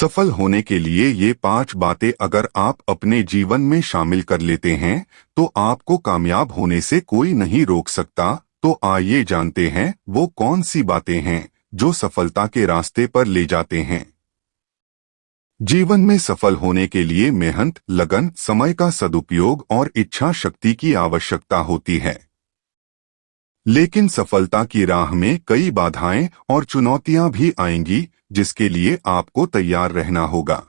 सफल होने के लिए ये 5 बातें अगर आप अपने जीवन में शामिल कर लेते हैं तो आपको कामयाब होने से कोई नहीं रोक सकता। तो आइए जानते हैं वो कौन सी बातें हैं जो सफलता के रास्ते पर ले जाते हैं। जीवन में सफल होने के लिए मेहनत, लगन, समय का सदुपयोग और इच्छा शक्ति की आवश्यकता होती है। लेकिन सफलता की राह में कई बाधाएं और चुनौतियां भी आएंगी, जिसके लिए आपको तैयार रहना होगा।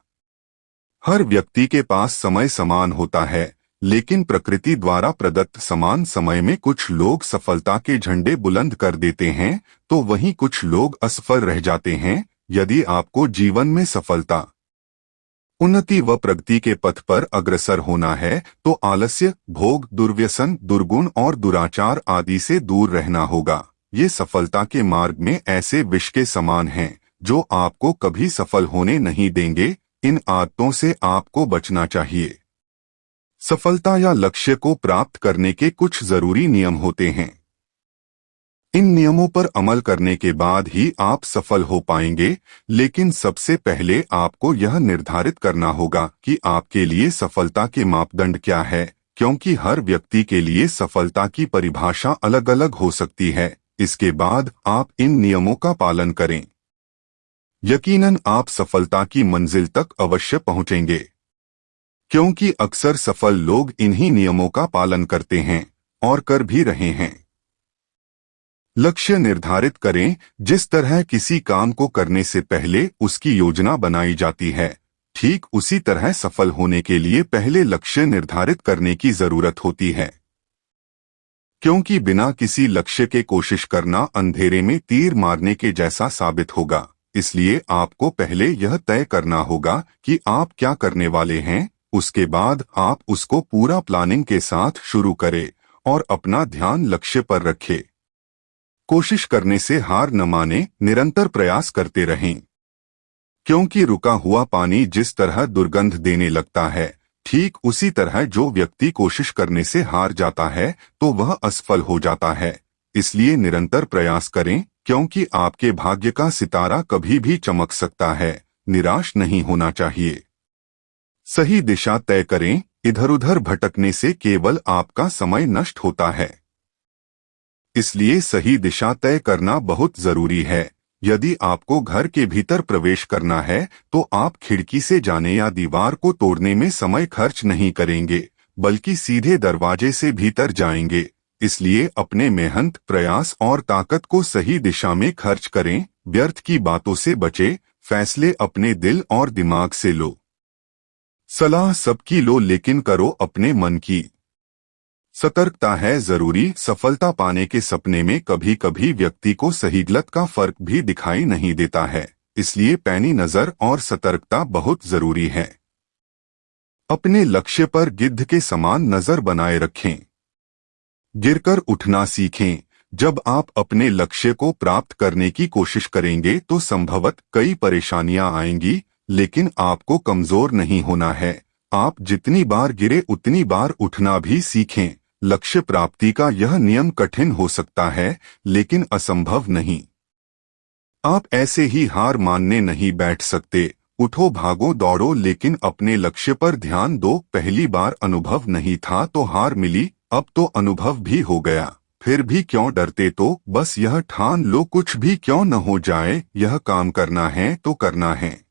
हर व्यक्ति के पास समय समान होता है, लेकिन प्रकृति द्वारा प्रदत्त समान समय में कुछ लोग सफलता के झंडे बुलंद कर देते हैं, तो वहीं कुछ लोग असफल रह जाते हैं। यदि आपको जीवन में सफलता, उन्नति व प्रगति के पथ पर अग्रसर होना है तो आलस्य, भोग, दुर्व्यसन, दुर्गुण और दुराचार आदि से दूर रहना होगा। ये सफलता के मार्ग में ऐसे विष के समान हैं जो आपको कभी सफल होने नहीं देंगे। इन आदतों से आपको बचना चाहिए। सफलता या लक्ष्य को प्राप्त करने के कुछ जरूरी नियम होते हैं। इन नियमों पर अमल करने के बाद ही आप सफल हो पाएंगे, लेकिन सबसे पहले आपको यह निर्धारित करना होगा कि आपके लिए सफलता के मापदंड क्या है, क्योंकि हर व्यक्ति के लिए सफलता की परिभाषा अलग अलग हो सकती है। इसके बाद आप इन नियमों का पालन करें। यकीनन आप सफलता की मंजिल तक अवश्य पहुंचेंगे, क्योंकि अक्सर सफल लोग इन्हीं नियमों का पालन करते हैं और कर भी रहे हैं। लक्ष्य निर्धारित करें। जिस तरह किसी काम को करने से पहले उसकी योजना बनाई जाती है, ठीक उसी तरह सफल होने के लिए पहले लक्ष्य निर्धारित करने की जरूरत होती है, क्योंकि बिना किसी लक्ष्य के कोशिश करना अंधेरे में तीर मारने के जैसा साबित होगा। इसलिए आपको पहले यह तय करना होगा कि आप क्या करने वाले हैं। उसके बाद आप उसको पूरा प्लानिंग के साथ शुरू करें और अपना ध्यान लक्ष्य पर रखें। कोशिश करने से हार न माने, निरंतर प्रयास करते रहें, क्योंकि रुका हुआ पानी जिस तरह दुर्गंध देने लगता है, ठीक उसी तरह जो व्यक्ति कोशिश करने से हार जाता है तो वह असफल हो जाता है। इसलिए निरंतर प्रयास करें, क्योंकि आपके भाग्य का सितारा कभी भी चमक सकता है। निराश नहीं होना चाहिए। सही दिशा तय करें। इधर उधर भटकने से केवल आपका समय नष्ट होता है। इसलिए सही दिशा तय करना बहुत जरूरी है। यदि आपको घर के भीतर प्रवेश करना है तो आप खिड़की से जाने या दीवार को तोड़ने में समय खर्च नहीं करेंगे, बल्कि सीधे दरवाजे से भीतर जाएंगे। इसलिए अपने मेहनत, प्रयास और ताकत को सही दिशा में खर्च करें। व्यर्थ की बातों से बचें। फैसले अपने दिल और दिमाग से लो। सलाह सबकी लो, लेकिन करो अपने मन की। सतर्कता है जरूरी। सफलता पाने के सपने में कभी कभी व्यक्ति को सही गलत का फर्क भी दिखाई नहीं देता है। इसलिए पैनी नजर और सतर्कता बहुत जरूरी है। अपने लक्ष्य पर गिद्ध के समान नजर बनाए रखें। गिरकर उठना सीखें। जब आप अपने लक्ष्य को प्राप्त करने की कोशिश करेंगे तो संभवतः कई परेशानियां आएंगी, लेकिन आपको कमजोर नहीं होना है। आप जितनी बार गिरे उतनी बार उठना भी सीखें। लक्ष्य प्राप्ति का यह नियम कठिन हो सकता है, लेकिन असंभव नहीं। आप ऐसे ही हार मानने नहीं बैठ सकते। उठो, भागो, दौड़ो, लेकिन अपने लक्ष्य पर ध्यान दो। पहली बार अनुभव नहीं था तो हार मिली, अब तो अनुभव भी हो गया। फिर भी क्यों डरते? तो बस यह ठान लो, कुछ भी क्यों न हो जाए, यह काम करना है तो करना है।